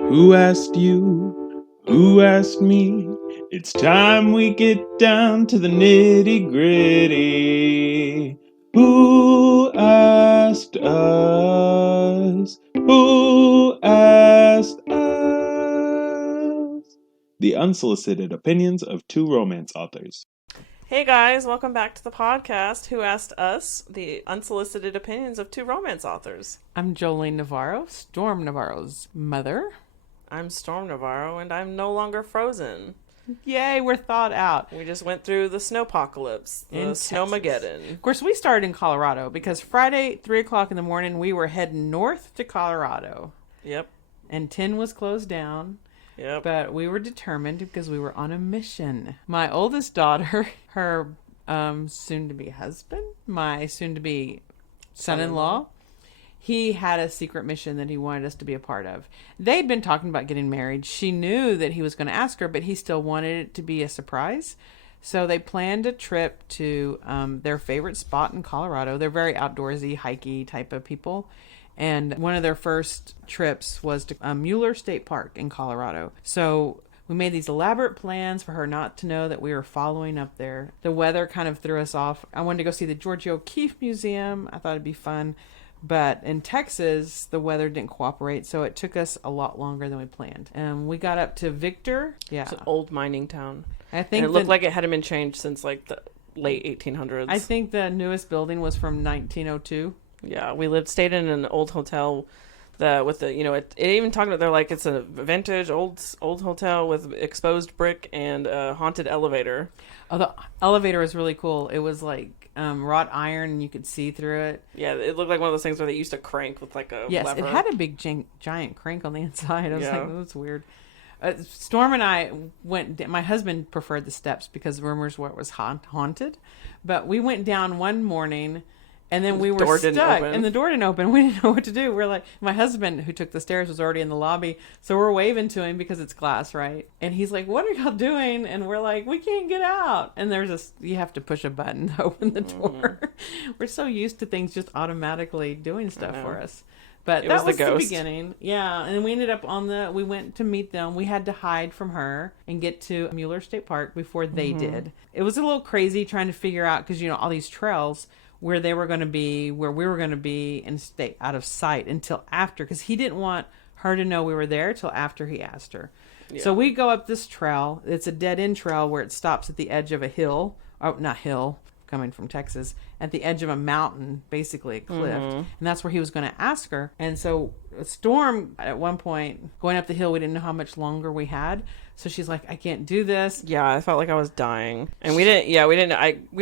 Who asked you? Who asked me? It's time we get down to the nitty gritty. Who asked us? Who asked us? The unsolicited opinions of two romance authors. Hey guys, welcome back to the podcast. Who Asked Us? The unsolicited opinions of two romance authors. I'm Jolene Navarro, Storm Navarro's mother. I'm Storm Navarro, and I'm no longer frozen. Yay, we're thawed out. We just went through the snowpocalypse, the snowmageddon. Of course, we started in Colorado because Friday, 3 o'clock in the morning, we were heading north to Colorado. Yep. And 10 was closed down. Yep. But we were determined because we were on a mission. My oldest daughter, her soon-to-be husband, my soon-to-be son-in-law, he had a secret mission that he wanted us to be a part of. They'd been talking about getting married. She knew that he was going to ask her, but he still wanted it to be a surprise. So they planned a trip to their favorite spot in Colorado. They're very outdoorsy, hikey type of people. And one of their first trips was to Mueller State Park in Colorado. So we made these elaborate plans for her not to know that we were following up there. The weather kind of threw us off. I wanted to go see the Georgia O'Keeffe Museum. I thought it'd be fun. But in Texas, the weather didn't cooperate, so it took us a lot longer than we planned. We got up to Victor. Yeah. It's an old mining town. I think and it looked like it hadn't been changed since like the late 1800s. I think the newest building was from 1902. Yeah, we stayed in an old hotel with the, it even talking about, they're like, it's a vintage old hotel with exposed brick and a haunted elevator. Oh, the elevator was really cool. It was like wrought iron and you could see through it. Yeah, it looked like one of those things where they used to crank with like a yes, lever. It had a big giant crank on the inside. I was Yeah. like, oh, that's weird. Storm and I went, my husband preferred the steps because rumors were it was haunted. But we went down one morning and then we were stuck and the door didn't open. We didn't know what to do. We're like, my husband who took the stairs was already in the lobby. So we're waving to him because it's glass, right? And he's like, what are y'all doing? And we're like, we can't get out. And you have to push a button to open the door. We're so used to things just automatically doing stuff for us. But that was the beginning. Yeah. And we ended up we went to meet them. We had to hide from her and get to Mueller State Park before they did. It was a little crazy trying to figure out, because, all these trails, where they were going to be, where we were going to be, and stay out of sight until after, because he didn't want her to know we were there till after he asked her. Yeah. So we go up this trail. It's a dead-end trail where it stops at the edge of a hill. Oh, not hill, coming from Texas, at the edge of a mountain, basically a cliff. And that's where he was going to ask her. And so Storm, at one point, going up the hill, we didn't know how much longer we had. So she's like, I can't do this. Yeah, I felt like I was dying. And we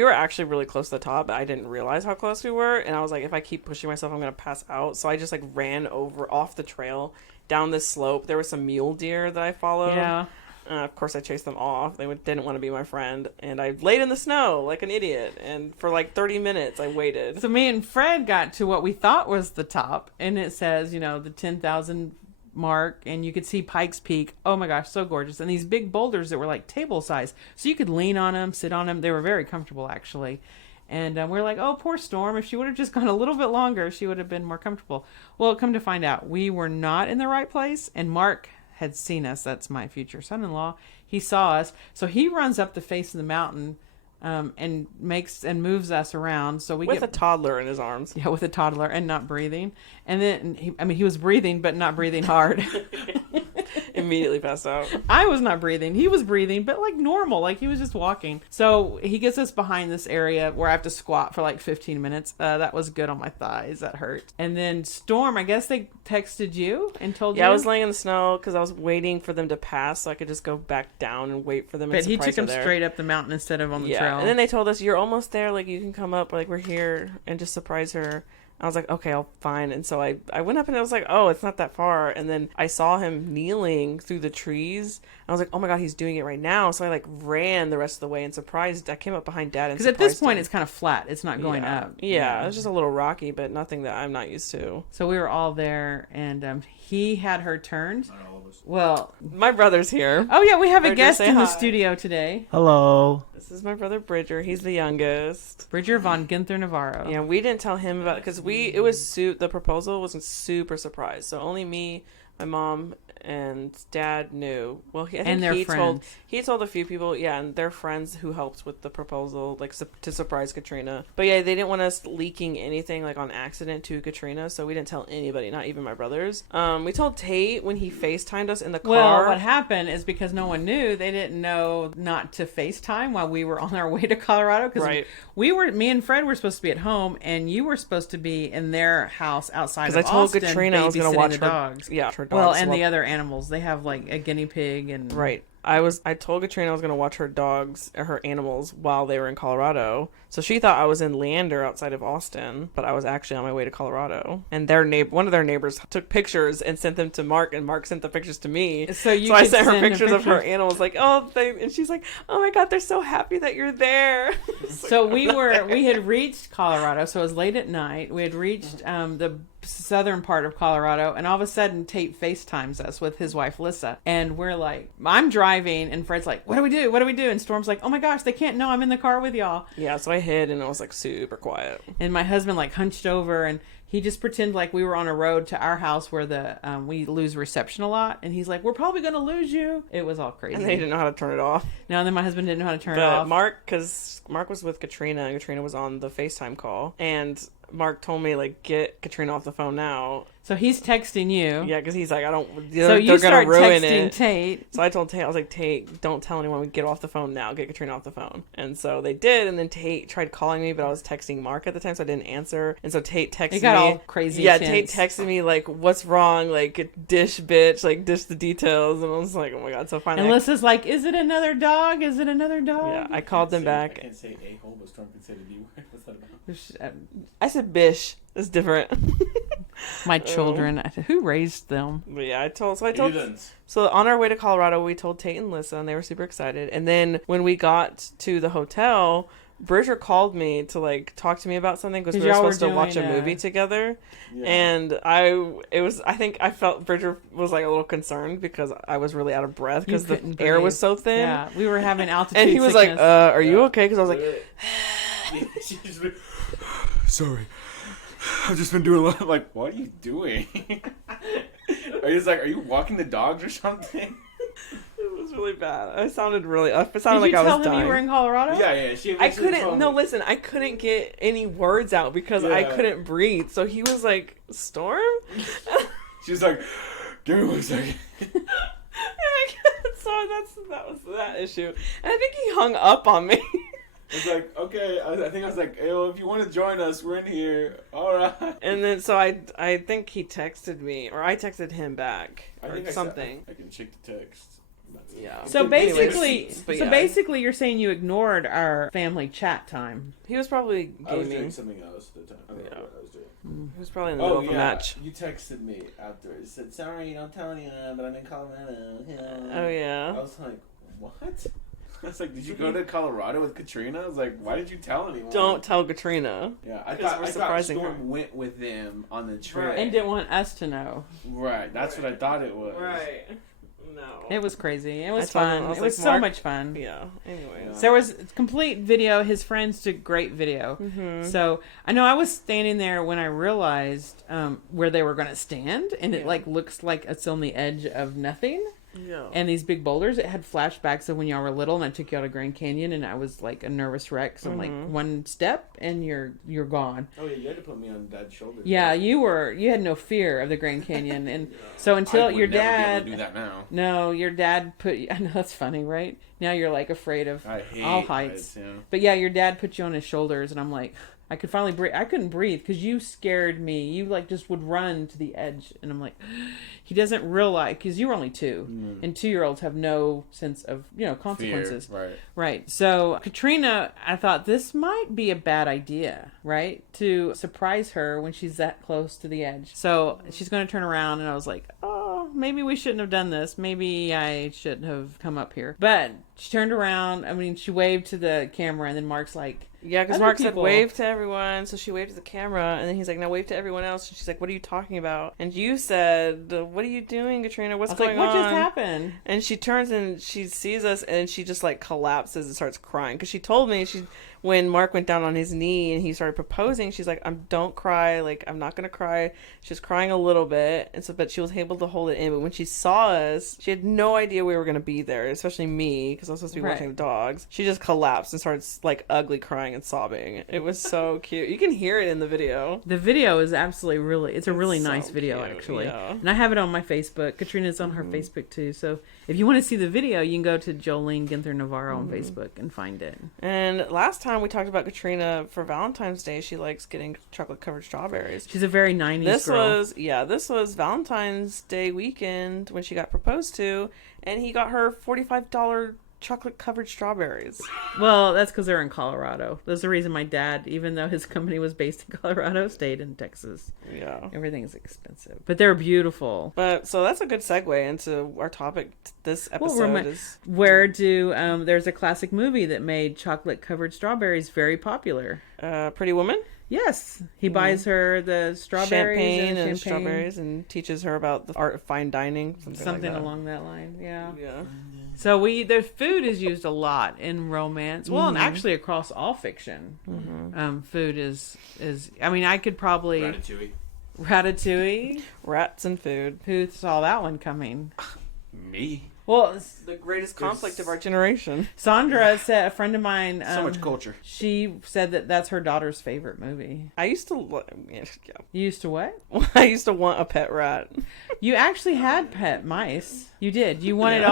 were actually really close to the top, but I didn't realize how close we were. And I was like, if I keep pushing myself, I'm going to pass out. So I just like ran off the trail down this slope. There were some mule deer that I followed. Yeah. Of course, I chased them off. They didn't want to be my friend. And I laid in the snow like an idiot. And for like 30 minutes, I waited. So me and Fred got to what we thought was the top. And it says, the 10,000 mark, and you could see Pikes Peak. Oh my gosh, so gorgeous. And these big boulders that were like table size, so you could lean on them, sit on them. They were very comfortable, actually. And we're like, oh, poor Storm, if she would have just gone a little bit longer, she would have been more comfortable. Well, come to find out, we were not in the right place, and Mark had seen us. That's my future son-in-law. He saw us, so he runs up the face of the mountain and moves us around. So with a toddler in his arms. Yeah, with a toddler and not breathing. And then he was breathing, but not breathing hard. Immediately passed out. I was not breathing. He was breathing, but like normal, like he was just walking. So he gets us behind this area where I have to squat for like 15 minutes. That was good on my thighs. That hurt. And then Storm, I guess they texted you and told you. Yeah, I was laying in the snow because I was waiting for them to pass so I could just go back down and wait for them. But he took them straight up the mountain instead of on the trail. And then they told us, you're almost there. Like, you can come up. Like, we're here and just surprise her. I was like, okay, I'll fine. And so I went up and I was like, oh, it's not that far. And then I saw him kneeling through the trees. I was like, oh my God, he's doing it right now. So I like ran the rest of the way and surprised. I came up behind Dad and surprised him. Because at this point, it's kind of flat. It's not going up. Yeah, it was just a little rocky, but nothing that I'm not used to. So we were all there, and he had her turned. Well, my brother's here. Oh yeah, we have a guest in the studio today. Hello. This is my brother Bridger. He's the youngest. Bridger von Ginther Navarro. Yeah, we didn't tell him about it because the proposal was a super surprise. So only me, My mom and dad knew. Well, I think and their friends. He told a few people, yeah, and their friends who helped with the proposal, like to surprise Katrina. But yeah, they didn't want us leaking anything like on accident to Katrina, so we didn't tell anybody, not even my brothers. We told Tate when he FaceTimed us in the car. Well, what happened is because no one knew, they didn't know not to FaceTime while we were on our way to Colorado. Because me and Fred were supposed to be at home, and you were supposed to be in their house outside of Austin. Because I told Katrina I was going to watch the dogs. Yeah, her dogs. Well, and the other animals. They have like a guinea pig and I told Katrina I was going to watch her dogs or her animals while they were in Colorado. So she thought I was in Leander outside of Austin, but I was actually on my way to Colorado. And one of their neighbors took pictures and sent them to Mark, and Mark sent the pictures to me. So I sent her pictures of her animals, like, and she's like, oh my God, they're so happy that you're there. So we had reached Colorado. So it was late at night. We had reached the southern part of Colorado, and all of a sudden Tate FaceTimes us with his wife Lissa, and we're like, I'm driving, and Fred's like, what do we do? And Storm's like, oh my gosh, they can't know I'm in the car with y'all. Yeah, so I hid, and it was like super quiet, and my husband like hunched over, and he just pretended like we were on a road to our house where we lose reception a lot, and he's like, we're probably gonna lose you. It was all crazy, and they didn't know how to turn it off. No, and then my husband didn't know how to turn it off. Because Mark was with Katrina, and Katrina was on the FaceTime call, and Mark told me, like, get Katrina off the phone now. So he's texting you. Yeah, because he's like, so you start texting Tate. So I told Tate, I was like, Tate, don't tell anyone. We get off the phone now. Get Katrina off the phone. And so they did. And then Tate tried calling me, but I was texting Mark at the time, so I didn't answer. And so Tate texted me. It got all crazy. Yeah, Tate texted me, like, what's wrong? Like, dish, bitch. Like, dish the details. And I was like, oh my God. So finally. And Lissa's like, is it another dog? Is it another dog? Yeah, I called them back. I can't say a-hole, but Storm can say the D word. What's that about? I said bish. It's different. My children. Who raised them? But yeah, so on our way to Colorado, we told Tate and Lissa, and they were super excited. And then when we got to the hotel, Bridger called me to like talk to me about something because we were supposed to watch a movie together. Yeah. And I think I felt Bridger was like a little concerned because I was really out of breath because the air was so thin. Yeah, we were having altitude and he was sickness. like, are you okay? Because I was like, sorry. I've just been doing a lot of, like, what are you doing? Are you walking the dogs or something? It was really bad. It sounded like I was dying. Did you tell him you were in Colorado? Yeah. I couldn't get any words out because I couldn't breathe. So he was like, Storm? She was like, give me 1 second. So that was that issue. And I think he hung up on me. It's like, okay, I think I was like, hey, well, if you want to join us, we're in here. All right. And then, so I think he texted me, or I texted him back, or something. I can check the text. Yeah. So basically, you're saying you ignored our family chat time. He was probably gaming. I was doing something else at the time. I don't know what I was doing. He was probably in the middle of a match. You texted me after. You said, sorry, don't tell anyone, but I'm in Colorado. Yeah. Oh, yeah. I was like, what? I was like, did you go to Colorado with Katrina? I was like, why did you tell anyone? Don't tell Katrina. Yeah, I thought Storm went with them on the trip. And didn't want us to know. Right, that's what I thought it was. Right. No. It was crazy. It was fun. It was so much fun. Yeah. Anyway. So there was complete video. His friends took great video. Mm-hmm. So I know I was standing there when I realized where they were going to stand. And it like looks like it's on the edge of nothing. Yeah. And these big boulders, it had flashbacks of when y'all were little and I took you out of Grand Canyon and I was like a nervous wreck. So I'm like, one step and you're gone. Oh yeah, you had to put me on Dad's shoulder. Yeah, you had no fear of the Grand Canyon. And so until your dad... do that now. No, your dad put... I know, that's funny, right? Now you're like afraid of all heights. Yeah. But yeah, your dad put you on his shoulders and I'm like... I could finally breathe. I couldn't breathe because you scared me. You like just would run to the edge, and I'm like, he doesn't realize because you were only 2, and 2-year-olds have no sense of consequences. Fear, right. So Katrina, I thought this might be a bad idea, right? To surprise her when she's that close to the edge. So she's going to turn around, and I was like, oh, maybe we shouldn't have done this. Maybe I shouldn't have come up here. But she turned around. I mean, she waved to the camera, and then Mark's like, Yeah, because other Mark said people. wave to everyone, so she waved to the camera, and then he's like, now wave to everyone else. And she's like, what are you talking about? And you said, what are you doing, Katrina? What's going what on? just happened? And she turns and she sees us, and she just like collapses and starts crying. Because she told me, when Mark went down on his knee and he started proposing, she's like, don't cry, like, I'm not gonna cry. She was crying a little bit, and so, but she was able to hold it in. But when she saw us, she had no idea we were gonna be there, especially me, because I was supposed to be watching the dogs. She just collapsed and started like ugly crying and sobbing. It was so cute. You can hear it in the video. The video is absolutely it's a really so nice video, cute, actually. yeah. And I have it on my Facebook. Katrina's on her Facebook too. So if you want to see the video, you can go to Jolene Ginther Navarro on Facebook and find it. And last time we talked about Katrina for Valentine's Day, she likes getting chocolate covered strawberries. She's a very 90s girl. This was Valentine's Day weekend when she got proposed to, and he got her $45 chocolate covered strawberries. Well, that's because they're in Colorado. That's the reason my dad, even though his company was based in Colorado, stayed in Texas. Yeah. Everything's expensive. But they're beautiful. But so that's a good segue into our topic this episode. There's a classic movie that made chocolate covered strawberries very popular. Pretty Woman? Yes. He buys her the strawberries champagne strawberries and teaches her about the art of fine dining. Something like along that line. Yeah. Yeah. So the food is used a lot in romance. Well, and actually across all fiction. Food is I mean, I could probably Ratatouille. Rats and food. Who saw that one coming? Me. Well, it's the greatest conflict of our generation. Sandra said, a friend of mine, so much culture. She said that's her daughter's favorite movie. I used to, You used to what? I used to want a pet rat. You actually had pet mice. You did. You wanted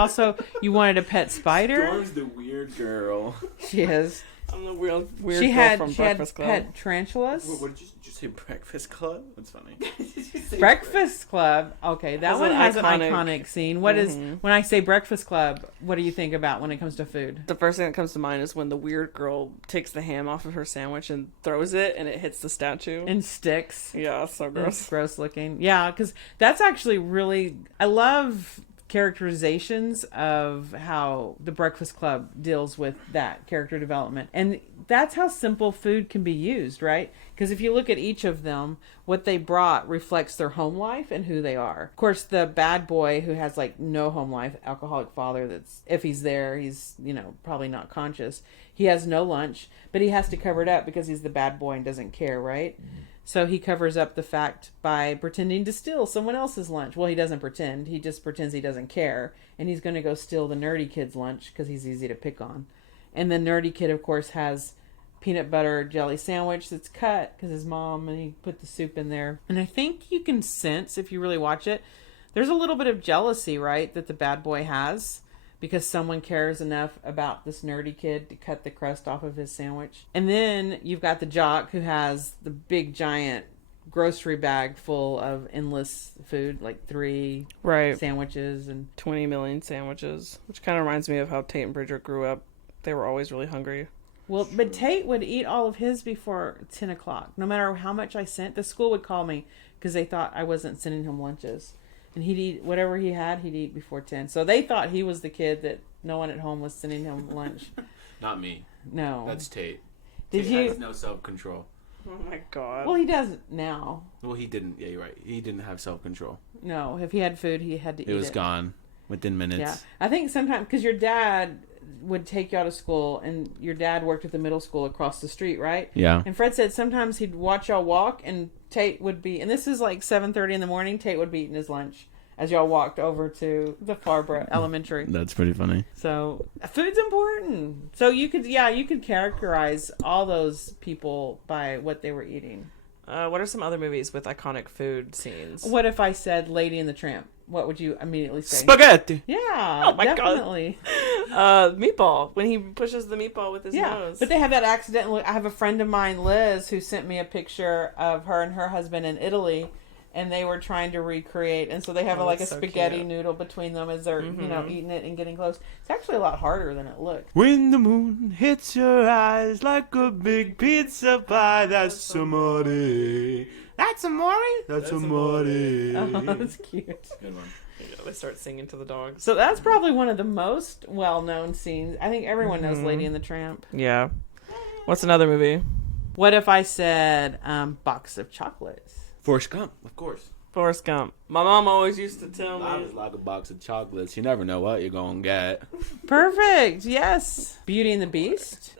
you wanted a pet spider. Storm's the weird girl. She is. I'm the weird she girl from she Breakfast had Club. Pet tarantulas. What did you say? Breakfast Club? That's funny. Breakfast Club. Okay, that one has an iconic scene. What is when I say Breakfast Club? What do you think about when it comes to food? The first thing that comes to mind is when the weird girl takes the ham off of her sandwich and throws it, and it hits the statue and sticks. Yeah, it's so gross. It's gross looking. Yeah, because that's actually really. I love characterizations of how the Breakfast Club deals with that character development, and that's how simple food can be used, right? Because if you look at each of them, what they brought reflects their home life and who they are. Of course, the bad boy who has like no home life, alcoholic father, that's, if he's there, he's, probably not conscious. He has no lunch, but he has to cover it up because he's the bad boy and doesn't care, right? So he covers up the fact by pretending to steal someone else's lunch. Well, he doesn't pretend. He just pretends he doesn't care. And he's going to go steal the nerdy kid's lunch because he's easy to pick on. And the nerdy kid, of course, has peanut butter jelly sandwich that's cut because his mom, and he put the soup in there. And I think you can sense, if you really watch it, there's a little bit of jealousy, right, that the bad boy has, because someone cares enough about this nerdy kid to cut the crust off of his sandwich. And then you've got the jock who has the big giant grocery bag full of endless food, like 3 sandwiches and 20 million sandwiches, which kind of reminds me of how Tate and Bridget grew up. They were always really hungry. Well, but Tate would eat all of his before 10 o'clock. No matter how much I sent, the school would call me because they thought I wasn't sending him lunches. And he'd eat whatever he had, he'd eat before 10. So they thought he was the kid that no one at home was sending him lunch. Not me. No. That's Tate. Tate has no self-control. Oh my God. Well, he doesn't now. Well, he didn't. Yeah, you're right. He didn't have self-control. No. If he had food, he had to eat it. It was gone within minutes. Yeah. I think sometimes, because your dad would take you out of school, and your dad worked at the middle school across the street, right? Yeah. And Fred said sometimes he'd watch y'all walk, and Tate would be, and this is like 7:30 in the morning, Tate would be eating his lunch as y'all walked over to the Farborough Elementary. That's pretty funny. So food's important. So you could characterize all those people by what they were eating. What are some other movies with iconic food scenes? What if I said Lady and the Tramp? What would you immediately say? Spaghetti! Yeah, oh my definitely. God. Meatball, when he pushes the meatball with his nose. But they have that accidentally. I have a friend of mine, Liz, who sent me a picture of her and her husband in Italy, and they were trying to recreate, and so they have a spaghetti noodle between them as they're eating it and getting close. It's actually a lot harder than it looked. When the moon hits your eyes like a big pizza pie, that's amore. That's amore. That's amore. Oh, that's cute. Good one. Yeah, they start singing to the dogs. So that's probably one of the most well-known scenes. I think everyone knows Lady and the Tramp. Yeah. What's another movie? What if I said box of chocolates? Forrest Gump, of course. Forrest Gump. My mom always used to tell me. It's like a box of chocolates. You never know what you're going to get. Perfect. Yes. Beauty and the Beast.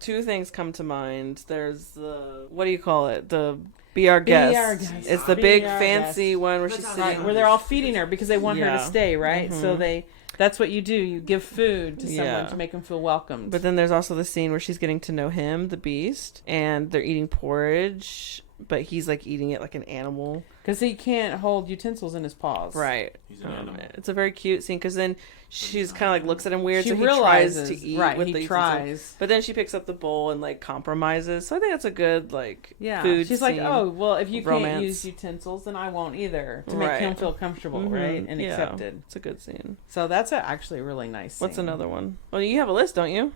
Two things come to mind. There's the, what do you call it? The Be Our Guest. Be Our Guest. It's the Be big Our fancy Guest. one where she's Right, sitting. where they're all feeding her because they want her to stay, right? Mm-hmm. So that's what you do. You give food to someone to make them feel welcomed. But then there's also the scene where she's getting to know him, the Beast, and they're eating porridge, but he's like eating it like an animal. Because he can't hold utensils in his paws. Right. He's an animal. It's a very cute scene because then she's kind of like looks at him weird, She so he realizes, tries to eat right, with he the tries. utensils. But then she picks up the bowl and like compromises. So I think that's a good like She's food scene. like, oh, well, if you romance. can't use utensils, then I won't either. To make Right. him feel comfortable, right? And Yeah. accepted. It's a good scene. So that's actually a really nice scene. What's another one? Well, you have a list, don't you?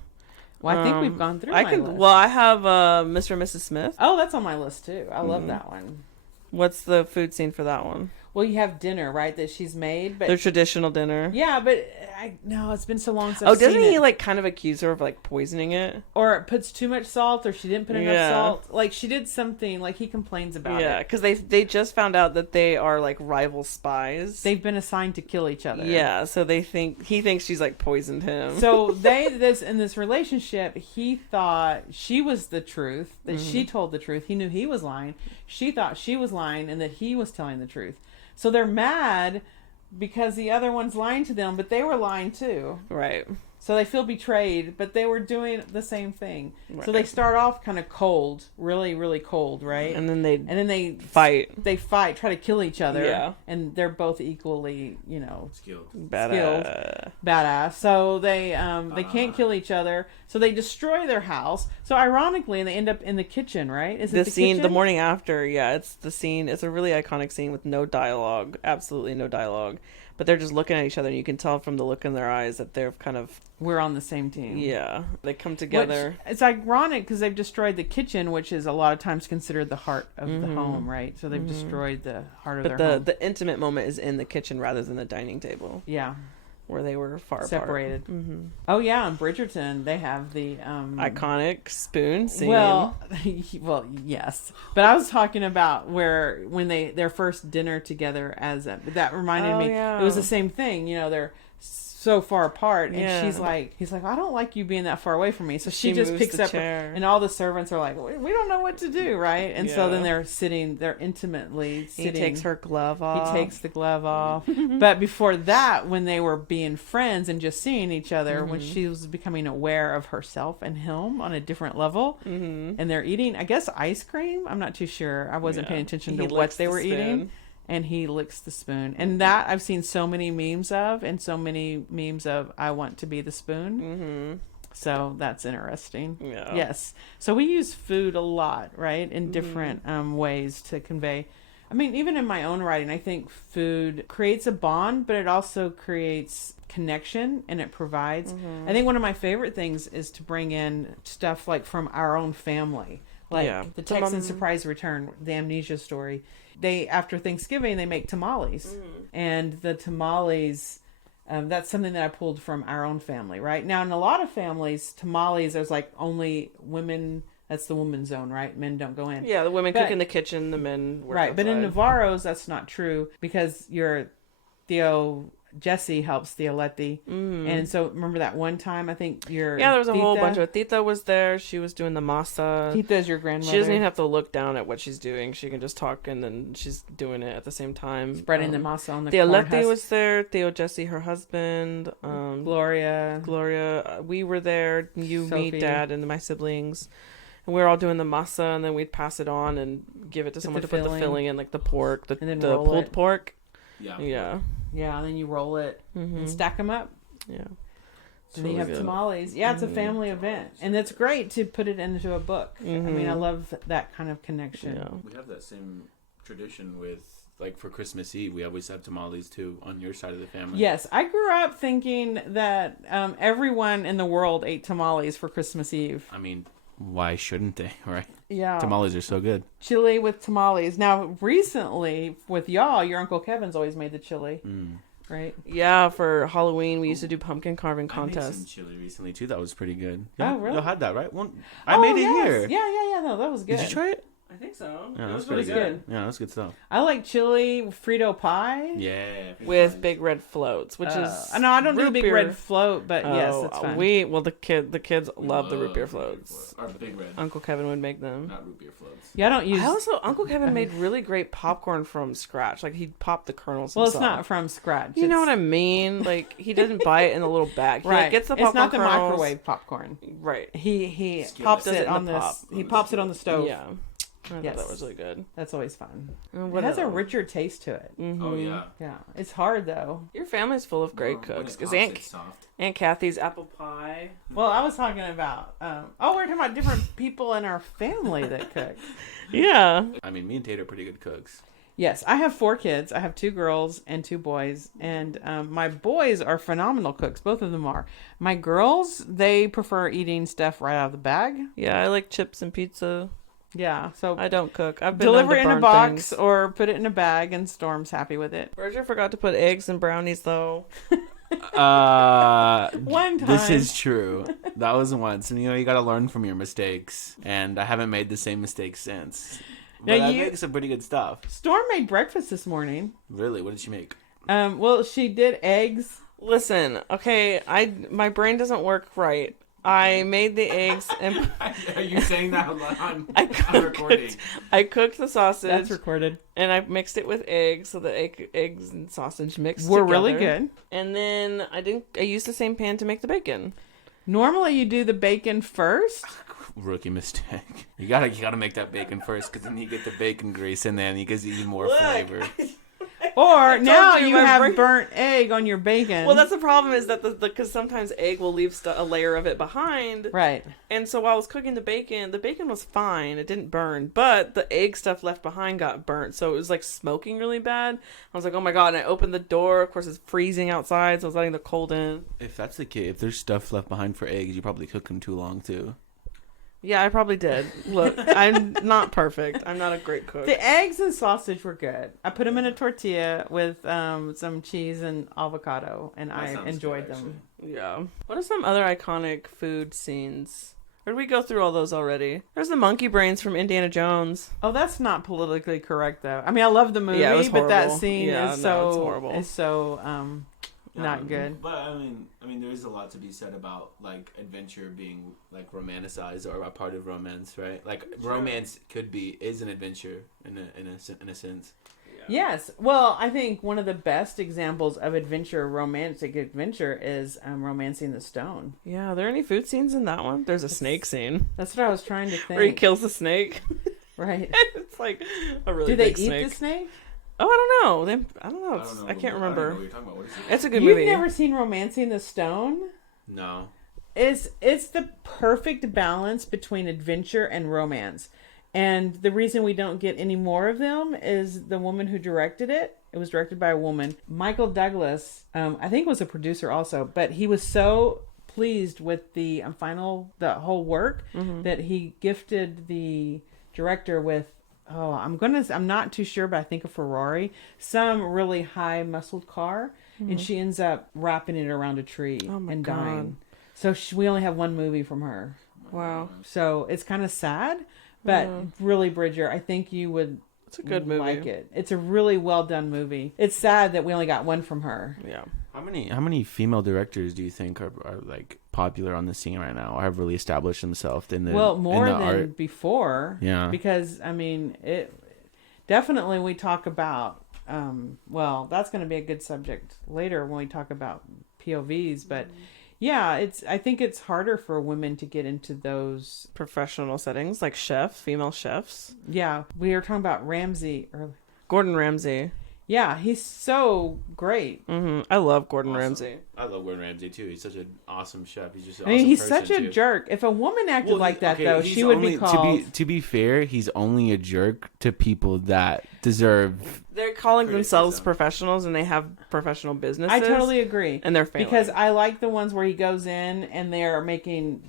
Well, I think we've gone through my list. Well, I have Mr. and Mrs. Smith. Oh, that's on my list too. I love that one. What's the food scene for that one? Well, you have dinner, right, that she's made, but Their traditional dinner. yeah, but it's been so long since I've Oh, doesn't seen he it. like kind of accuse her of like poisoning it? Or it puts too much salt, or she didn't put enough Yeah. salt. Like she did something. Like he complains about Yeah, it. because they just found out that they are like rival spies. They've been assigned to kill each other. Yeah, so he thinks she's like poisoned him. So in this relationship, he thought she was the truth, that she told the truth. He knew he was lying. She thought she was lying and that he was telling the truth. So they're mad because the other one's lying to them, but they were lying too. Right. So they feel betrayed, but they were doing the same thing. Right. So they start off kind of cold, really, really cold, right? And then they fight. They fight, try to kill each other. Yeah. And they're both equally, Skilled. badass. So they can't kill each other. So they destroy their house. So ironically, they end up in the kitchen, right? Is it the scene kitchen? the morning after? Yeah, it's the scene. It's a really iconic scene with no dialogue, absolutely no dialogue. But they're just looking at each other, and you can tell from the look in their eyes that they're kind of We're on the same team. Yeah, they come together. It's ironic because they've destroyed the kitchen, which is a lot of times considered the heart of the home, right? So they've destroyed the heart of their home. But the intimate moment is in the kitchen rather than the dining table. Yeah. Where they were far separated. apart. Mm-hmm. Oh yeah, in Bridgerton they have the iconic spoon scene. Well, yes, but I was talking about when their first dinner together that reminded me. Yeah. It was the same thing. You know, they're so far apart, and Yeah. he's like, I don't like you being that far away from me. So she just moves picks the up, chair. and all the servants are like, we don't know what to do, right? And so Yeah. then they're intimately sitting. He takes her glove off. He takes the glove off. But before that, when they were being friends and just seeing each other, when she was becoming aware of herself and him on a different level, and they're eating, I guess, ice cream. I'm not too sure. I wasn't paying attention to what they were eating. And he licks the spoon. And that I've seen so many memes of, and so many memes of, I want to be the spoon. Mm-hmm. So that's interesting. Yeah. Yes. So we use food a lot, right? In different ways to convey. I mean, even in my own writing, I think food creates a bond, but it also creates connection, and it provides. I think one of my favorite things is to bring in stuff like from our own family. Like the Texan Surprise Return, the Amnesia story. After Thanksgiving, they make tamales. And the tamales, that's something that I pulled from our own family, right? Now, in a lot of families, tamales, there's like only women, that's the woman's zone, right? Men don't go in. Yeah, the women cook in the kitchen, the men work outside. But in Navarro's, that's not true because your Theo Jesse helps Theoletti. And so remember that one time, I think there was a whole bunch of Tita was there. She was doing the masa. Tita's your grandmother. She doesn't even have to look down at what she's doing. She can just talk, and then she's doing it at the same time. Spreading the masa on the Theoletti was there. Theo Jesse, her husband. Gloria. We were there. You, Sophie. me, Dad, and my siblings. And we were all doing the masa, and then we'd pass it on and give it to someone to put the filling in, like the pork, the pulled pork. Yeah. Yeah, and then you roll it and stack them up. Yeah. And then you have tamales. Yeah, it's a family event. And it's great to put it into a book. I mean, I love that kind of connection. Yeah. We have that same tradition with, like, for Christmas Eve, we always have tamales, too, on your side of the family. Yes, I grew up thinking that everyone in the world ate tamales for Christmas Eve. I mean, why shouldn't they, right? Yeah. Tamales are so good. Chili with tamales. Now, recently, with y'all, your Uncle Kevin's always made the chili. right? Yeah, for Halloween we used to do pumpkin carving I made some contests. chili recently too. That was pretty good. Oh, really? You had that, right? I made it here. Yeah. No, that was good. Did you try it? I think so. Yeah, It that's was really pretty good. Yeah, that's good stuff. I like chili Frito pie. Yeah. With big red floats, which is I know I don't do root big beer. red float, but yes, it's fun. The kids love the root beer floats. Or big red. Uncle Kevin would make them. Not root beer floats. Yeah, I don't use. Uncle Kevin made really great popcorn from scratch. Like he'd pop the kernels. Well, it's himself. not from scratch. You know what I mean? Like he doesn't buy it in a little bag. He Right. like, gets the popcorn It's not the kernels. microwave popcorn. Right. He Skillet. pops Does it it in on the this. pop. He pops it on the stove. Yeah. I thought Yes. that was really good. That's always fun. What It has a else? richer taste to it. Mhm. Oh yeah. Yeah, it's hard though. Your family's full of great cooks. Because Aunt Kathy's apple pie. Well, I was talking about. We're talking about different people in our family that cook. Yeah. I mean, me and Tate are pretty good cooks. Yes, I have 4 kids. I have 2 girls and 2 boys, and my boys are phenomenal cooks. Both of them are. My girls, they prefer eating stuff right out of the bag. Yeah, I like chips and pizza. Yeah, so I don't cook. I've been deliver known it to in a burn box things. or put it in a bag, and Storm's happy with it. Bridger forgot to put eggs in brownies, though. One time. This is true. That was once, and you got to learn from your mistakes. And I haven't made the same mistakes since. But Now I make some pretty good stuff. Storm made breakfast this morning. Really? What did she make? Well, she did eggs. Listen, okay, my brain doesn't work right. I made the eggs and Are you saying that on I cooked the sausage. That's recorded. And I mixed it with eggs, so the eggs and sausage mixed We're together. really good. And then I used the same pan to make the bacon. Normally, you do the bacon first. Rookie mistake. You gotta make that bacon first, because then you get the bacon grease in there, and it gives you even more flavor. Or now you my have brain- burnt egg on your bacon. Well, that's the problem is that because sometimes egg will leave a layer of it behind. right. And so while I was cooking the bacon was fine. It didn't burn. But the egg stuff left behind got burnt. So it was like smoking really bad. I was like, oh my God. And I opened the door. Of course, it's freezing outside. So I was letting the cold in. If that's the case, if there's stuff left behind for eggs, you probably cook them too long, too. Yeah, I probably did. Look, I'm not perfect. I'm not a great cook. The eggs and sausage were good. I put them in a tortilla with some cheese and avocado, and I enjoyed them. Yeah. What are some other iconic food scenes? Or did we go through all those already? There's the monkey brains from Indiana Jones. Oh, that's not politically correct, though. I mean, I love the movie, Yeah, it was but that horrible. scene Yeah, is no, it's so horrible. Not good. But I mean, there is a lot to be said about like adventure being like romanticized or a part of romance, right? Like romance is an adventure in a sense. Yes. Well, I think one of the best examples of romantic adventure is Romancing the Stone. Yeah, are there any food scenes in that one? There's a snake scene. That's what I was trying to think. Where he kills the snake. Right. It's like a really Do they big eat snake. the snake? Oh, I don't know. I don't know. I can't remember. I don't know what you're talking about. What is it? It's a good You've movie. never seen Romancing the Stone? No. It's the perfect balance between adventure and romance. And the reason we don't get any more of them is the woman who directed it. It was directed by a woman. Michael Douglas, I think was a producer also, but he was so pleased with the whole work that he gifted the director with, I'm not too sure, but I think a Ferrari, some really high muscled car. And she ends up wrapping it around a tree and God. dying. So we only have one movie from her. Wow. So it's kind of sad, but really, Bridger, I think you would. It's a good movie. Like it. It's a really well done movie. It's sad that we only got one from her. Yeah. How many female directors do you think are like popular on the scene right now, or have really established themselves in the more in the than art? before. Yeah. Because I mean, it definitely we talk about. That's going to be a good subject later when we talk about POVs, but. Yeah, I think it's harder for women to get into those Professional settings, like female chefs. Yeah, we were talking about Ramsay Gordon Ramsay. Yeah, he's so great. I love Gordon Ramsay. I love Gordon Ramsay too. He's such an awesome chef. He's just. He's such a jerk. If a woman acted like that, though, she would be called. To be fair, he's only a jerk to people that deserve. They're calling themselves professionals, and they have professional businesses. I totally agree, and they're failing. Because I like the ones where he goes in and they're making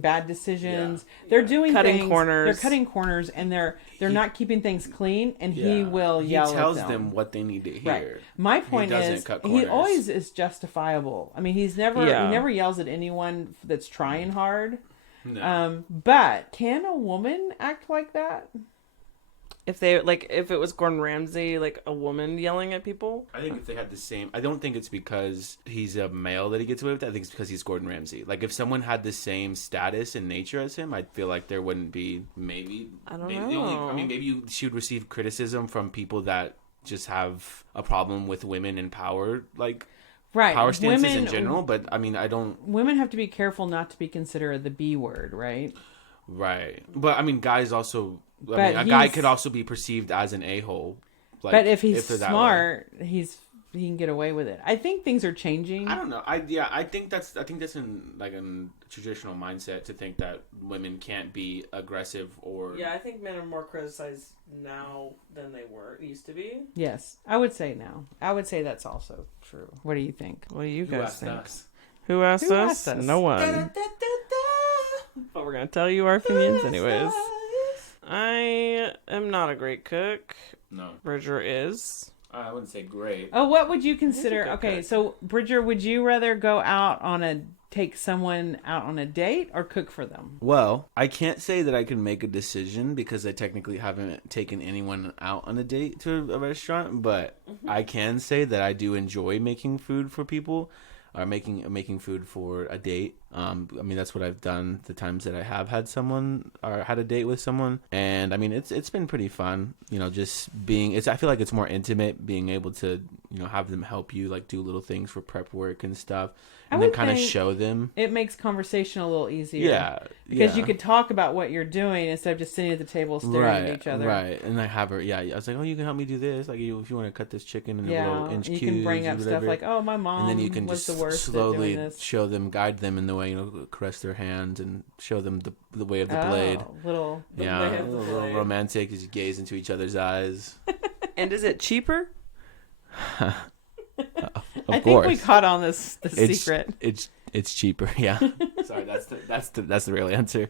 bad decisions. Yeah. They're doing cutting corners. They're cutting corners, and they're not keeping things clean. And he will yell. He tells at them what they need to hear. Right. My point is, he always is justifiable. I mean, he never yells at anyone that's trying hard. No. But can a woman act like that? If it was Gordon Ramsay, like a woman yelling at people? I think if they had the same... I don't think it's because he's a male that he gets away with it. I think it's because he's Gordon Ramsay. Like, if someone had the same status and nature as him, I'd feel like there wouldn't be... I don't know. Maybe she would receive criticism from people that just have a problem with women in power, like... Right. Power stances in general, but, I mean, I don't... Women have to be careful not to be considered the B word, right? Right. But, I mean, guys also... a guy could also be perceived as an a-hole. Like, but if he's smart, he can get away with it. I think things are changing. I don't know. I think that's in like a traditional mindset to think that women can't be aggressive or. Yeah, I think men are more criticized now than they used to be. Yes, I would say now. I would say that's also true. What do you think? What do you guys think? Us? Who asked us? No one. But we're gonna tell you our opinions anyways. I am not a great cook. No. Bridger is. I wouldn't say great. Oh, what would you consider? Okay, so Bridger, would you rather go out take someone out on a date or cook for them? Well, I can't say that I can make a decision because I technically haven't taken anyone out on a date to a restaurant, but I can say that I do enjoy making food for people. Or making food for a date. I mean, that's what I've done the times that I have had someone or had a date with someone, and I mean, it's been pretty fun. You know, just being. I feel like it's more intimate, being able to have them help you like do little things for prep work and stuff, and then kind of show them. It makes conversation a little easier. Yeah, because you could talk about what you're doing instead of just sitting at the table staring at each other. Right, and I have her. Yeah, I was like, oh, you can help me do this. Like, if you want to cut this chicken in little inch cubes, you can bring up stuff like, oh, my mom. And then you can was just the worst slowly at doing this. show them, guide them in the way, caress their hands and show them the way of the blade. Little romantic as you gaze into each other's eyes. And is it cheaper? I think we caught on this secret. It's cheaper. Yeah. Sorry, that's the real answer.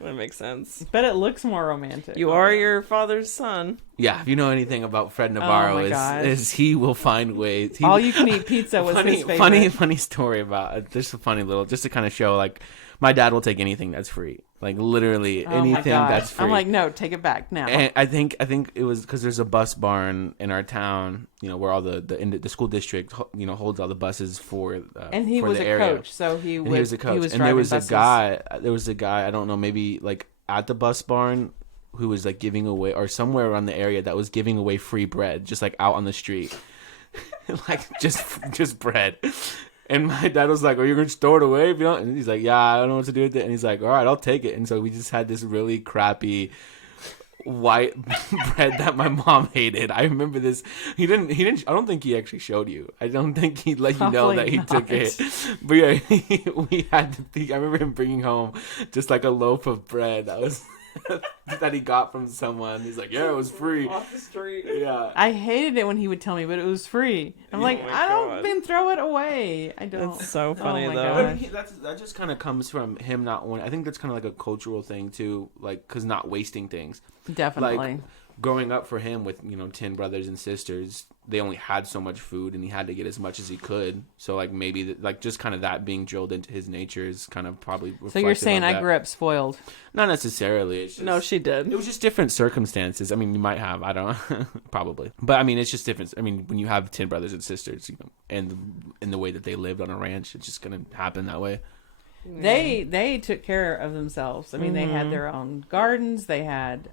That makes sense. But it looks more romantic. You are your father's son. Yeah, if you know anything about Fred Navarro, is he will find ways. All you can eat pizza was his favorite. Funny story about just a funny little, just to kind of show, like, my dad will take anything that's free. Like, literally anything that's free. I'm like, no, take it back now. And I think it was because there's a bus barn in our town, where all the school district, holds all the buses for and he for was the a area. coach, so he was a coach. He was and there was buses. there was a guy, I don't know, maybe like at the bus barn, who was like giving away, or somewhere around the area that was giving away free bread, just like out on the street, like just bread. And my dad was like, "Oh, you're gonna store it away?" And he's like, "Yeah, I don't know what to do with it." And he's like, "All right, I'll take it." And so we just had this really crappy white bread that my mom hated. I remember this. He didn't. I don't think he actually showed you. I don't think he let you know that he took it. But yeah, we had to. I remember him bringing home just like a loaf of bread that was. That he got from someone. He's like, yeah, it was free. Off the street. Yeah. I hated it when he would tell me, but it was free. I'm like, I don't even throw it away. I don't. That's so funny, though. I mean, that just kind of comes from him not wanting. I think that's kind of like a cultural thing, too. Like, because not wasting things. Definitely. Like, growing up for him with, 10 brothers and sisters, they only had so much food and he had to get as much as he could. So, like, maybe, just kind of that being drilled into his nature is kind of probably So you're saying I grew up spoiled? Not necessarily. It's just, no, she did. It was just different circumstances. I mean, you might have. I don't know. Probably. But, I mean, it's just different. I mean, when you have 10 brothers and sisters, and in the way that they lived on a ranch, it's just going to happen that way. They took care of themselves. I mean, they had their own gardens. They had,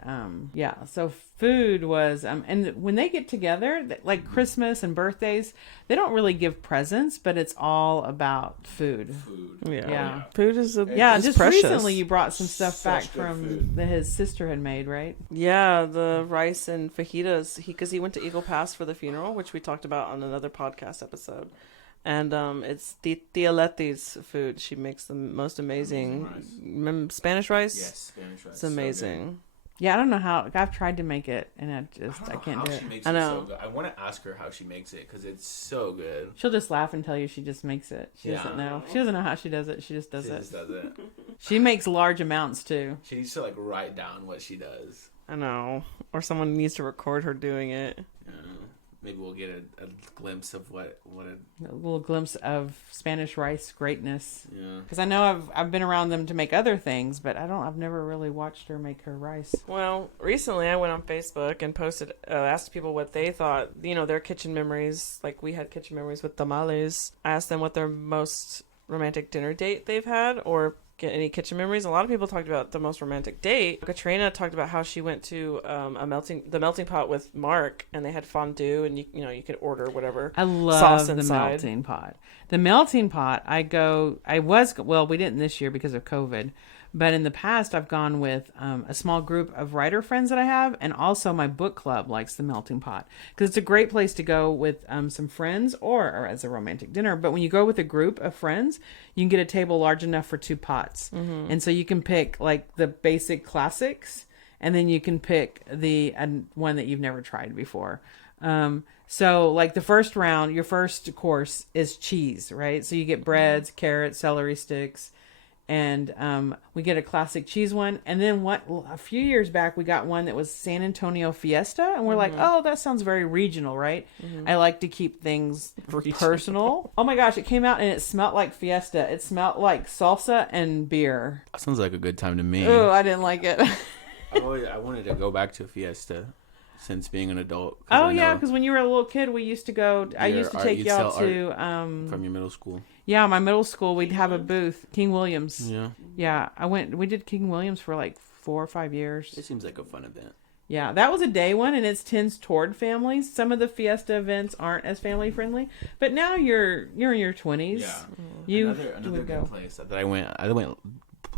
so food was, and when they get together, like Christmas and birthdays, they don't really give presents, but it's all about food. Yeah. Food is just precious. Recently you brought some stuff back from that his sister had made, right? Yeah, the rice and fajitas. Because he went to Eagle Pass for the funeral, which we talked about on another podcast episode. And it's Tia Letty's food. She makes the most amazing Spanish rice. Yes, Spanish rice. It's amazing. Yeah, I don't know how. I've tried to make it, and I can't do it. I know. So good. I want to ask her how she makes it because it's so good. She'll just laugh and tell you she just makes it. She doesn't know. She doesn't know how she does it. She just does it. She makes large amounts too. She needs to like write down what she does. I know. Or someone needs to record her doing it. Maybe we'll get a glimpse of what a little glimpse of Spanish rice greatness. Yeah. Because I know I've been around them to make other things, but I've never really watched her make her rice. Well, recently I went on Facebook and posted, asked people what they thought, their kitchen memories. Like we had kitchen memories with tamales. I asked them what their most romantic dinner date they've had, or get any kitchen memories. A lot of people talked about the most romantic date. Katrina talked about how she went to the melting pot with Mark, and they had fondue, and you could order whatever. I love sauce the inside. melting pot. The melting pot. We didn't this year because of COVID, but in the past I've gone with a small group of writer friends that I have, and also my book club likes the melting pot because it's a great place to go with some friends or as a romantic dinner. But when you go with a group of friends, you can get a table large enough for 2 pots, and so you can pick like the basic classics, and then you can pick the one that you've never tried before. So like the first round, your first course is cheese, right? So you get breads, carrots, celery sticks. And we get a classic cheese one. And then a few years back, we got one that was San Antonio Fiesta. And we're like, oh, that sounds very regional, right? I like to keep things personal. Oh my gosh, it came out and it smelled like Fiesta. It smelled like salsa and beer. That sounds like a good time to me. Oh, I didn't like it. I wanted to go back to Fiesta since being an adult. Oh, yeah, because when you were a little kid, we used to go. I used to take y'all to... from your middle school. Yeah, my middle school, we'd have a booth. King Williams. Yeah. Yeah, we did King Williams for like 4 or 5 years. It seems like a fun event. Yeah, that was a day one, and it tends toward families. Some of the Fiesta events aren't as family friendly, but now you're in your 20s. Yeah. Another good place that I went. I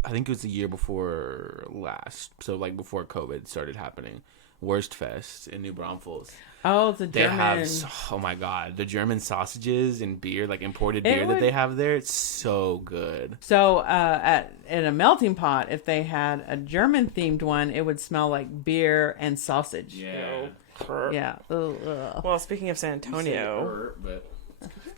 think it was the year before last, so like before COVID started happening. Wurstfest in New Braunfels. Oh, the German. Oh my God, the German sausages and beer, like imported beer that they have there. It's so good. So at a melting pot, if they had a German themed one, it would smell like beer and sausage. Yeah. Yeah. Ugh. Well, speaking of San Antonio.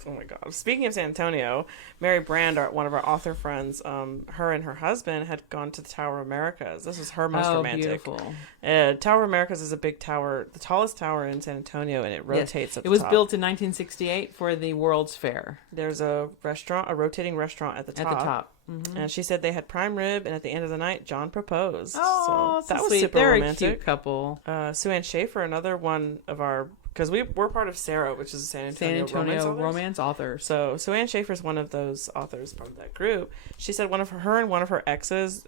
Oh my God. Speaking of San Antonio, Mary Brand, one of our author friends, her and her husband had gone to the Tower of Americas. This was her most romantic. Beautiful. Tower of Americas is a big tower, the tallest tower in San Antonio, and it rotates at the top. It was built in 1968 for the World's Fair. There's a rotating restaurant at the top. At the top. Mm-hmm. And she said they had prime rib, and at the end of the night, John proposed. Oh, so that was sweet. super They're romantic. a cute couple. Suen Shafer, another one of our... Because we're part of SARA, which is a San Antonio romance author. So Suen Shafer's one of those authors, part of that group. She said her and one of her exes,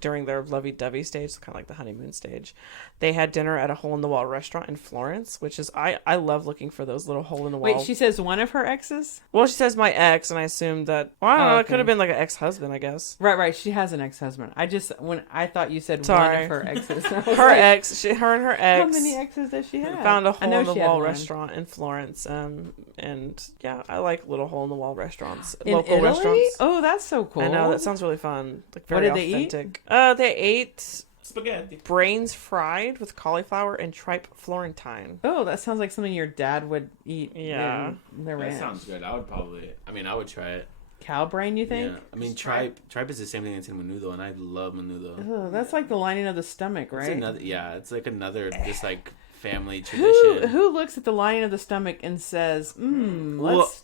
during their lovey-dovey stage, kind of like the honeymoon stage, they had dinner at a hole-in-the-wall restaurant in Florence, which is, I love looking for those little hole-in-the-wall. Wait, she says one of her exes? Well, she says my ex, and I assumed that, well, I don't know, it could have been like an ex-husband, I guess. Right, she has an ex-husband. When I thought you said one of her exes. Her and her ex. How many exes does she have? Found a hole-in-the-wall restaurant in Florence, and yeah, I like little hole-in-the-wall restaurants, in local Italy? restaurants. Oh, that's so cool. I know, that sounds really fun. Like very what did authentic. They eat? They ate spaghetti, brains fried with cauliflower and tripe Florentine. Oh, that sounds like something your dad would eat. Yeah, in the ranch. That sounds good. I would try it. Cow brain, you think? Yeah. I mean, tripe is the same thing that's in menudo, and I love menudo. Oh, that's like the lining of the stomach, right? It's like another just like family tradition. Who looks at the lining of the stomach and says,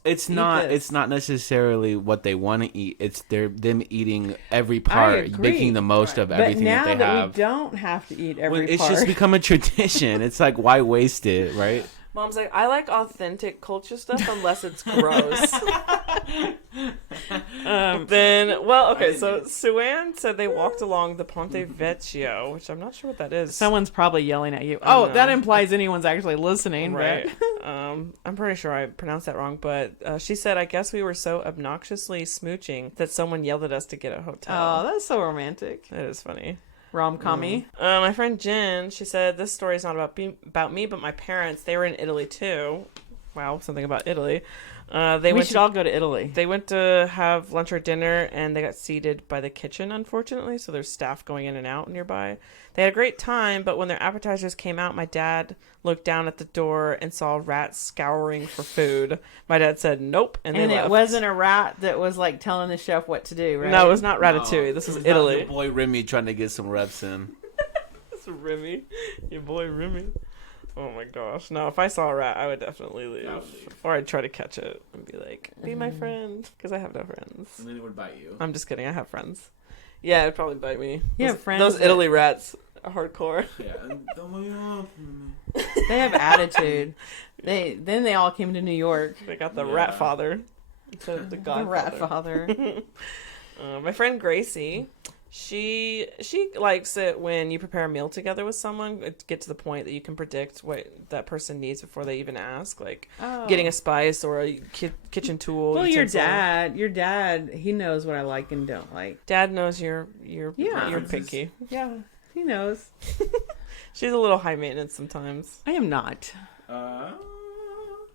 it's not necessarily what they want to eat. It's them eating every part, making the most of everything that they have. But now that we don't have to eat every part. It's just become a tradition. It's like, why waste it, right? Mom's like, I like authentic culture stuff unless it's gross. So Suen said they walked along the Ponte Vecchio, which I'm not sure what that is. Someone's probably yelling at you. Oh, that implies anyone's actually listening, right? I'm pretty sure I pronounced that wrong, but she said, I guess we were so obnoxiously smooching that someone yelled at us to get a hotel. Oh, that's so romantic. It is funny. Rom-commy. My friend Jen, she said, this story is not about me, but my parents. They were in Italy too. Wow, something about Italy. We should all go to Italy. They went to have lunch or dinner, and they got seated by the kitchen, unfortunately, so there's staff going in and out nearby. They had a great time, but when their appetizers came out, my dad looked down at the door and saw rats scouring for food. My dad said, nope, and they left. It wasn't a rat that was, like, telling the chef what to do, right? No, it was not Ratatouille. This was Italy. Your boy Remy trying to get some reps in. It's Remy. Your boy Remy. Oh my gosh. No, if I saw a rat, I would definitely leave. Or I'd try to catch it and be like, be my friend. Because I have no friends. And then it would bite you. I'm just kidding. I have friends. Yeah, it'd probably bite me. You have friends? Those Italy rats are hardcore. Yeah. They have attitude. Then they all came to New York. They got the rat father. The godfather. The rat father. My friend Gracie... She likes it when you prepare a meal together with someone, get to the point that you can predict what that person needs before they even ask, like getting a spice or a kitchen tool. Well, your dad, he knows what I like and don't like. Dad knows you're picky. Yeah, he knows. She's a little high maintenance sometimes. I am not.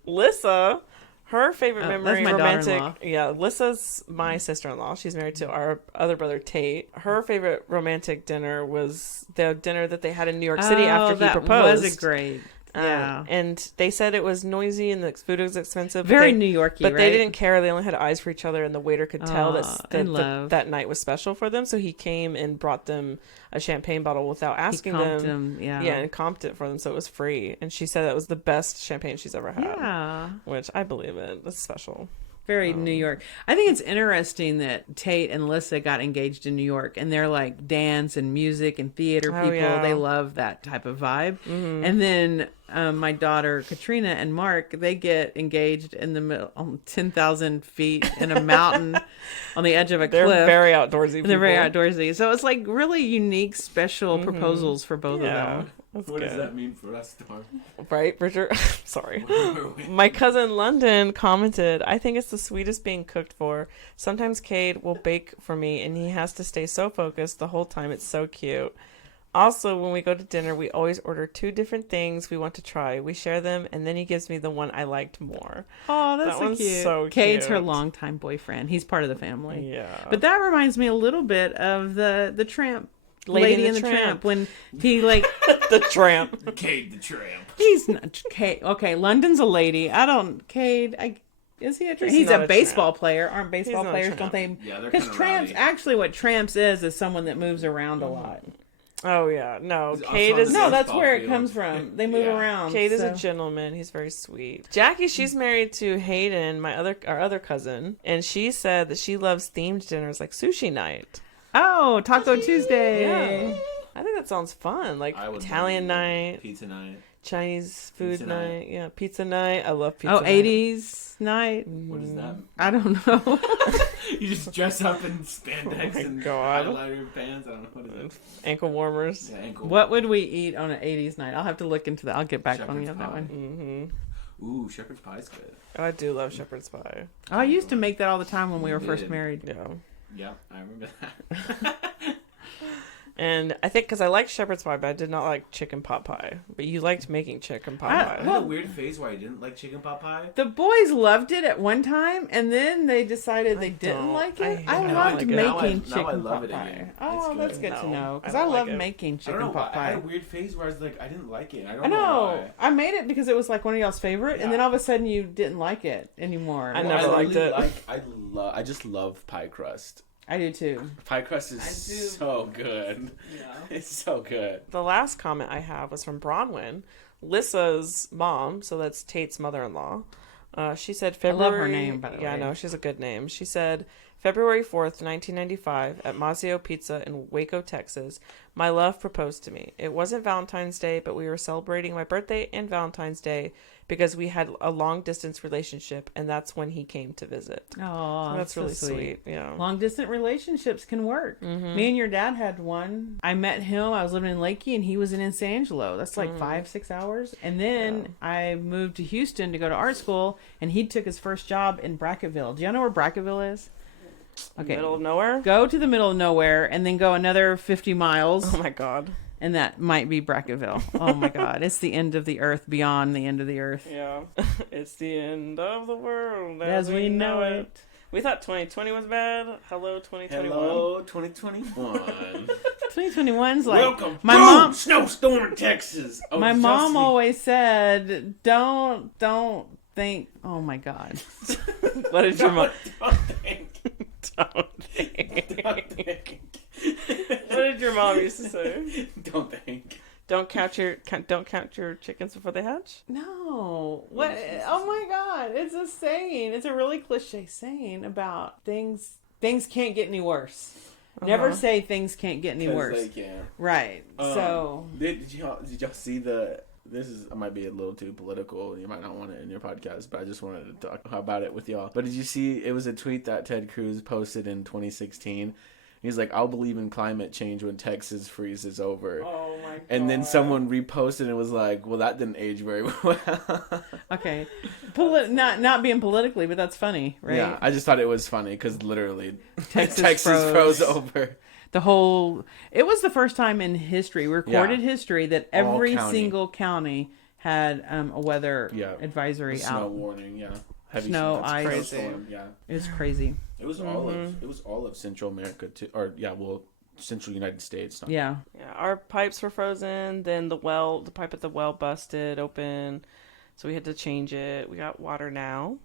Lissa. Her favorite memory, that's my romantic. daughter-in-law. Yeah, Lissa's my sister-in-law. She's married to our other brother, Tate. Her favorite romantic dinner was the dinner that they had in New York City after he proposed. Was a great. Yeah. And they said it was noisy and the food was expensive. Very New York-y, but right? they didn't care. They only had eyes for each other, and the waiter could tell that night was special for them. So he came and brought them a champagne bottle without asking them. And comped it for them, so it was free. And she said that was the best champagne she's ever had. Yeah. Which I believe it. That's special. Very New York. I think it's interesting that Tate and Lissa got engaged in New York, and they're like dance and music and theater people. Yeah. They love that type of vibe. Mm-hmm. And then my daughter Katrina and Mark, they get engaged in the middle, on 10,000 feet in a mountain on the edge of a cliff. They're very outdoorsy people. They're very outdoorsy. So it's like really unique, special proposals for both of them. What does that mean for us, Storm? Right, Bridger? Sorry. My cousin London commented, I think it's the sweetest being cooked for. Sometimes Cade will bake for me, and he has to stay so focused the whole time. It's so cute. Also, when we go to dinner, we always order 2 different things we want to try. We share them, and then he gives me the one I liked more. Oh, that's that so cute. Cade's her longtime boyfriend. He's part of the family. Yeah. But that reminds me a little bit of the Tramp. Lady and the Tramp. When he like the Tramp. Cade the Tramp. He's not Cade. Okay, London's a lady. Cade. Is he a tramp? He's a baseball player. Aren't baseball players? Don't they? Yeah, they're because tramps. Actually, what tramps is someone that moves around a lot. Oh yeah, no. Cade is that's where it comes from. They move around. Cade is a gentleman. He's very sweet. Jackie, she's married to Hayden, our other cousin, and she said that she loves themed dinners like sushi night. Oh, Taco Tuesday. Yeah. I think that sounds fun. Like Italian night. Pizza night. Chinese food night. Yeah, pizza night. I love pizza night. 80s night. What is that? I don't know. You just dress up in spandex and highlighter pants. I don't know what is it. Ankle warmers. Yeah, what would we eat on an 80s night? I'll have to look into that. I'll get back on you on that one. Mm-hmm. Ooh, shepherd's pie's good. Oh, I do love shepherd's pie. Oh, I used to make that all the time when we were first married. Yeah. Yeah, I remember that. And I think because I liked shepherd's pie, but I did not like chicken pot pie. But you liked making chicken pot pie. I had a weird phase where I didn't like chicken pot pie. The boys loved it at one time, and then they decided they didn't like it. I loved making chicken pot pie. Oh, that's good to know. Because I love making chicken pot pie. I had a weird phase where I was like, I didn't like it. I don't know why. I made it because it was like one of y'all's favorite, and then all of a sudden you didn't like it anymore. I never liked it. I just love pie crust. I do too. Pie crust is so good. Yeah. It's so good. The last comment I have was from Bronwyn, Lissa's mom, so that's Tate's mother-in-law. She said February... I love her name, by the way. Yeah, I know. She's a good name. She said, February 4th, 1995, at Mazio Pizza in Waco, Texas, my love proposed to me. It wasn't Valentine's Day, but we were celebrating my birthday and Valentine's Day because we had a long-distance relationship, and that's when he came to visit. Oh, so that's really sweet. Yeah, long-distance relationships can work. Mm-hmm. Me and your dad had one. I met him. I was living in Lakey, and he was in San Angelo. That's like 5-6 hours. And then I moved to Houston to go to art school, and he took his first job in Brackettville. Do y'all know where Brackettville is? Okay. Middle of nowhere? Go to the middle of nowhere, and then go another 50 miles. Oh, my God. And that might be Bracketville. Oh my God. It's the end of the earth beyond the end of the earth. Yeah. It's the end of the world as we know it. We thought 2020 was bad. Hello, 2021. Hello, 2021. 2021's like welcome. My Boom! mom. Snowstorm in Texas. Oh, My mom always said, "Don't think." Oh my God. What did your mom? Don't think. Don't think. Don't think. What did your mom used to say? Don't think. Don't count your chickens before they hatch. No. What? Oh my God. It's a saying. It's a really cliche saying about things. Things can't get any worse. Never say things can't get any worse. They can't. Right. So. Did y'all see the? This might be a little too political. You might not want it in your podcast, but I just wanted to talk about it with y'all. But did you see? It was a tweet that Ted Cruz posted in 2016. He's like, I'll believe in climate change when Texas freezes over. Oh my God. And then someone reposted and was like, well, that didn't age very well. Okay. Not being politically, but that's funny, right? Yeah, I just thought it was funny because literally Texas froze over. It was the first time in history, recorded history, that every single county had a weather advisory out. Snow warning, yeah. Heavy snow, ice. Crazy. Yeah. It was crazy. It was all of Central America too, Central United States. Yeah. Yeah, our pipes were frozen. Then the pipe at the well busted open, so we had to change it. We got water now.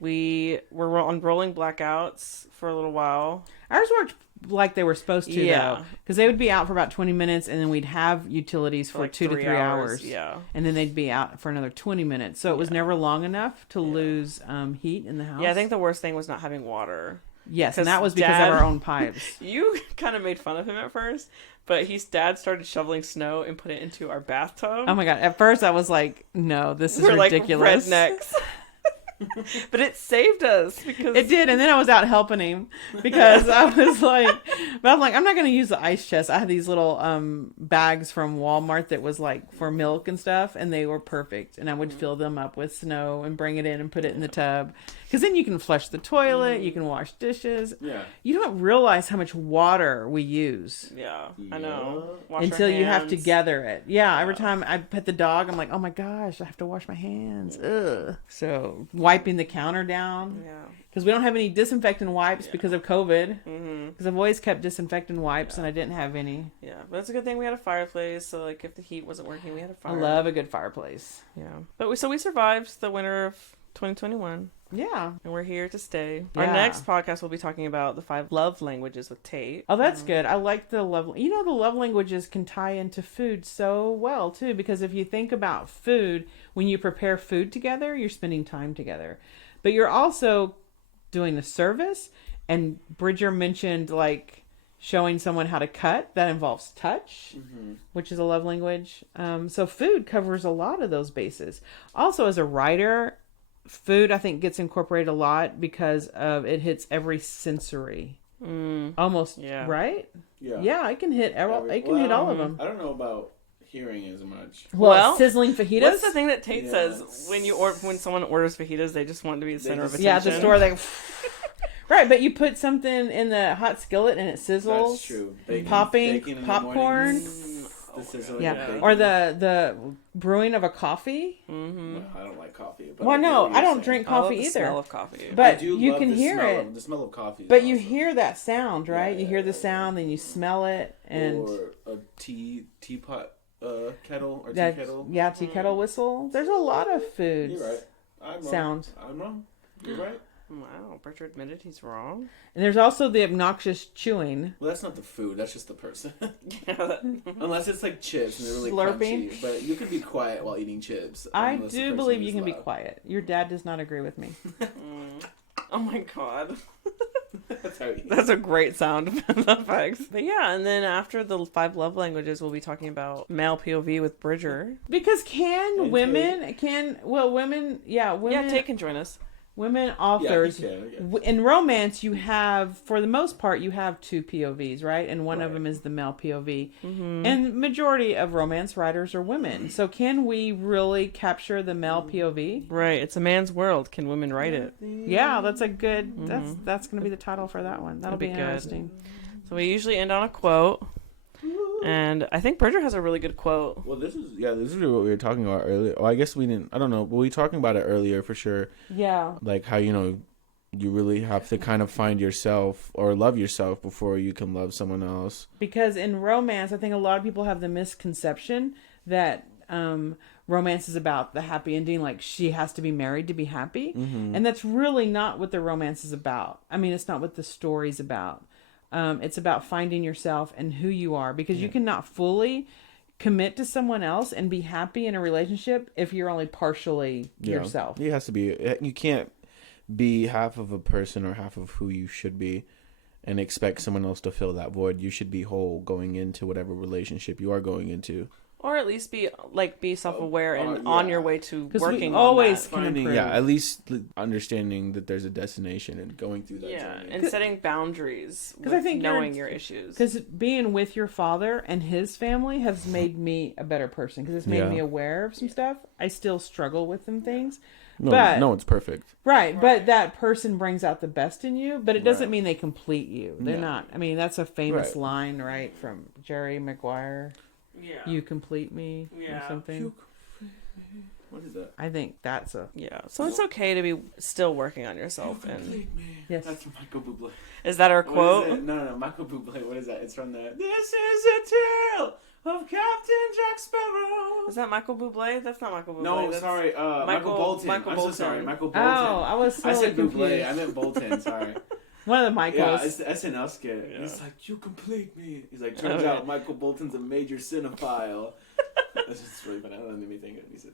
We were on rolling blackouts for a little while. Ours worked like they were supposed to, though, because they would be out for about 20 minutes, and then we'd have utilities for like 2 to 3 hours. Yeah, and then they'd be out for another 20 minutes. So it was never long enough to lose heat in the house. Yeah, I think the worst thing was not having water. Yes, and that was because of our own pipes. You kind of made fun of him at first, but Dad started shoveling snow and put it into our bathtub. Oh my God! At first, I was like, "No, this is ridiculous." Like rednecks. But it saved us because it did, and then I was out helping him because I was like, I'm not going to use the ice chest. I had these little bags from Walmart that was like for milk and stuff, and they were perfect. And I would fill them up with snow and bring it in and put it in the tub, because then you can flush the toilet, you can wash dishes. Yeah, you don't realize how much water we use. Yeah, I know. Until you have to gather it. Yeah, every time I pet the dog, I'm like, oh my gosh, I have to wash my hands. Ugh. So wiping the counter down. Yeah. Because we don't have any disinfectant wipes because of COVID. Because I've always kept disinfectant wipes and I didn't have any. Yeah, but it's a good thing we had a fireplace. So like, if the heat wasn't working, we had a fire. I love a good fireplace. Yeah, but we survived the winter of 2021. Yeah. And we're here to stay. Yeah. Our next podcast will be talking about the 5 love languages with Tate. Oh, that's good. I like the love. The love languages can tie into food so well, too. Because if you think about food, when you prepare food together, you're spending time together. But you're also doing a service. And Bridger mentioned, like, showing someone how to cut. That involves touch, which is a love language. So food covers a lot of those bases. Also, as a writer, food, I think, gets incorporated a lot because of it hits every sensory. Almost, right? Yeah. Yeah, it can hit hit all of them. I don't know about hearing as much. Well, sizzling fajitas. What's the thing that Tate says when someone orders fajitas, they just want to be the center of attention? Yeah, at the store, they... Right, but you put something in the hot skillet and it sizzles. That's true. Popping popcorn. Or the brewing of a coffee. Well, I don't like coffee. But Well, no, I don't drink coffee I love either. The smell of coffee. But you can hear it. The smell of coffee. But you hear that sound, right? You hear the sound, and you smell it, and or a teapot kettle or tea kettle. Yeah, tea kettle whistle. There's a lot of foods. You're right. I'm wrong. Sound. I'm wrong. You're right. Wow, Bridger admitted he's wrong. And there's also the obnoxious chewing. Well, that's not the food. That's just the person. Yeah. Unless it's like chips and they're really Slurping. crunchy. But you can be quiet while eating chips. I do believe you can be quiet. Your dad does not agree with me. Oh my God. That's how he is. That's a great sound effects. But yeah, and then after the 5 love languages, we'll be talking about male POV with Bridger. Because women... Yeah, Tate can join us. Women authors, Yeah, in romance, you have, for the most part, you have 2 POVs, right? And one of them is the male POV. And majority of romance writers are women. So can we really capture the male POV? Right, it's a man's world. Can women write it? Yeah, that's a good, that's going to be the title for that one. That'll be interesting. So we usually end on a quote. And I think Bridger has a really good quote. Well, this is what we were talking about earlier. Oh, I guess we didn't. I don't know. But we were talking about it earlier for sure. Yeah. Like how you really have to kind of find yourself or love yourself before you can love someone else. Because in romance, I think a lot of people have the misconception that romance is about the happy ending, like she has to be married to be happy. Mm-hmm. And that's really not what the romance is about. I mean, it's not what the story's about. It's about finding yourself and who you are, because you cannot fully commit to someone else and be happy in a relationship if you're only partially yourself. It has to be. You can't be half of a person or half of who you should be and expect someone else to fill that void. You should be whole going into whatever relationship you are going into. Or at least be self-aware and on your way to working always on that. can improve. At least understanding that there's a destination and going through that journey. And setting boundaries with I think knowing your issues. Because being with your father and his family has made me a better person, because it's made me aware of some stuff. I still struggle with some things. No one's perfect. Right, but that person brings out the best in you, but it doesn't mean they complete you. They're not. I mean, that's a famous line, right, from Jerry Maguire. Yeah. You complete me or something. What is that? I think that's a... Yeah. So it's okay to be still working on yourself. And Yes. That's from Michael Bublé. Is that our quote? No, Michael Bublé. What is that? It's from the... This is a tale of Captain Jack Sparrow. Is that Michael Bublé? That's not Michael Bublé. No, That's sorry. Michael Bolton. I'm so sorry. Michael Bolton. Oh, I was I said confused. Bublé. I meant Bolton. Sorry. One of the Michaels. Yeah, it's the SNL skit. Yeah. He's like, you complete me. He's like, turns out Michael Bolton's a major cinephile. That's just really funny. That made me think of it. He said,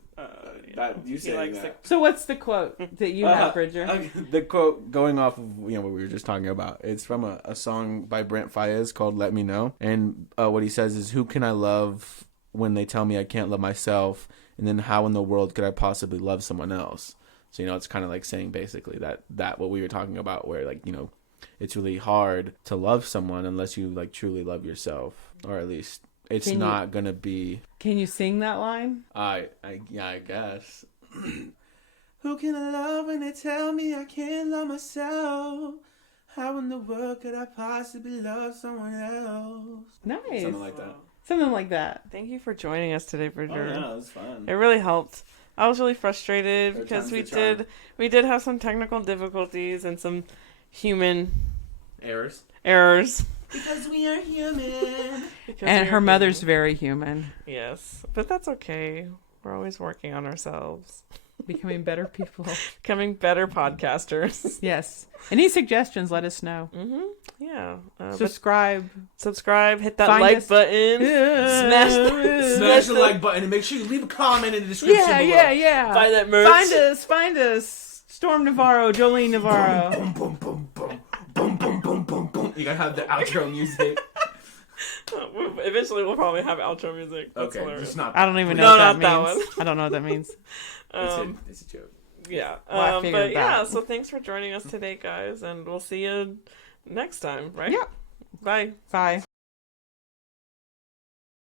you saying that. So what's the quote that you have, Bridger? The quote, going off of what we were just talking about, it's from a song by Brent Faiyaz called Let Me Know. And what he says is, who can I love when they tell me I can't love myself? And then how in the world could I possibly love someone else? So, it's kind of like saying basically that what we were talking about, where it's really hard to love someone unless you truly love yourself, or at least it's not gonna be. Can you sing that line? I guess. Who can I love when they tell me I can't love myself? How in the world could I possibly love someone else? Nice. Something like that. Something like that. Thank you for joining us today, Bridger. Oh, yeah, it was fun. It really helped. I was really frustrated because we did have some technical difficulties and some human errors. Because we are human. And her mother's very human. Yes, but that's okay. We're always working on ourselves. Becoming better people. Becoming better podcasters. Yes. Any suggestions, let us know. Mm-hmm. Yeah. Subscribe, hit that like button. Yeah. Smash the like button and make sure you leave a comment in the description below. Yeah. Buy that merch. Find us. Storm Navarro, Jolene Navarro. Boom, boom, boom, boom, boom, boom, boom, boom, boom. You gotta have the outro music. Eventually, we'll probably have outro music. That's hilarious. Just not. I don't even know what that that means. I don't know what that means. It's a joke. Yeah. Well, but yeah, so thanks for joining us today, guys, and we'll see you next time, right? Yeah. Bye. Bye.